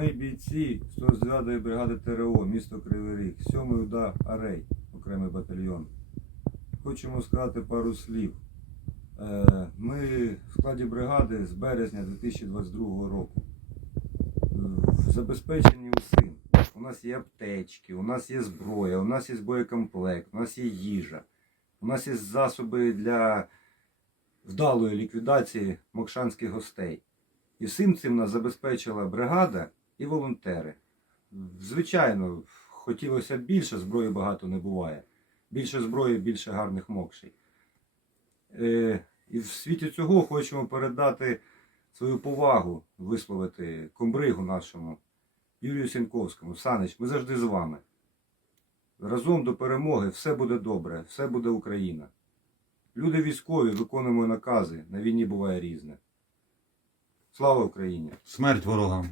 Ми бійці 109-ї бригади ТРО, місто Кривий Ріг, 7-й УДА Арей, окремий батальйон. Хочемо сказати пару слів. Е, Ми в складі бригади з березня 2022 року. Забезпечені усім. У нас є аптечки, у нас є зброя, у нас є боєкомплект, у нас є їжа, у нас є засоби для вдалої ліквідації мокшанських гостей. І всім цим нас забезпечила бригада і волонтери. Звичайно, хотілося б більше, зброї багато не буває. Більше зброї, більше гарних мокшей. Е, і в світі цього хочемо передати свою повагу, висловити комбригу нашому Юрію Сінковському. Санич, ми завжди з вами. Разом до перемоги все буде добре, все буде Україна. Люди військові виконуємо накази, на війні буває різне. Слава Україні! Смерть ворогам.